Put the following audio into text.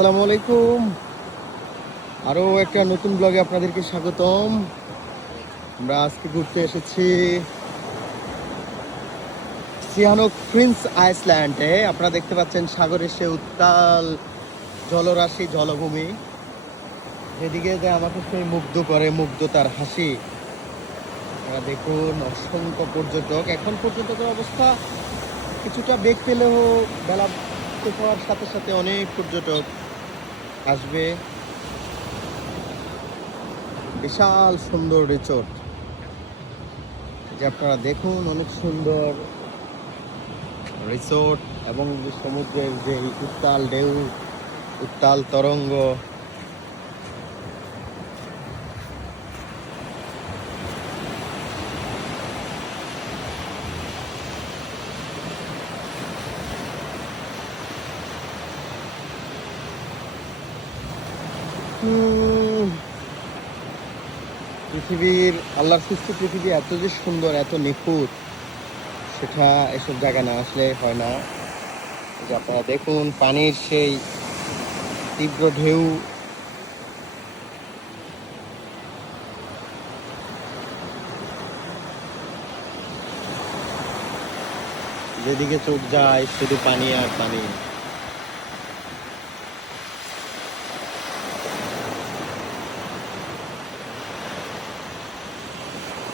আসসালামু আলাইকুম। আরও একটা নতুন ব্লগে আপনাদেরকে স্বাগতম। আমরা আজকে ঘুরতে এসেছি সিহানোক প্রিন্স আইসল্যান্ডে। আপনারা দেখতে পাচ্ছেন সাগরের সে উত্তাল জলরাশি, জলভূমি, যেদিকে যে আমাকে সেই মুগ্ধ করে, মুগ্ধতার হাসি। আপনারা দেখুন, অসংখ্য পর্যটক। এখন পর্যটকের অবস্থা কিছুটা বেগ পেলেও বেলা শেষ হওয়ার সাথে সাথে অনেক পর্যটক আসবে। বিশাল সুন্দর রিসোর্ট, যে আপনারা দেখুন, অনেক সুন্দর রিসোর্ট এবং সমুদ্রের যে উত্তাল ঢেউ, উত্তাল তরঙ্গ। পৃথিবীর আল্লাহর সৃষ্টি পৃথিবী এত যে সুন্দর, এত নিখুঁত, সেটা এসব জায়গা না আসলে হয় না। যে আপনারা দেখুন, পানির সেই তীব্র ঢেউ, যেদিকে চোখ যায় শুধু পানি আর পানি।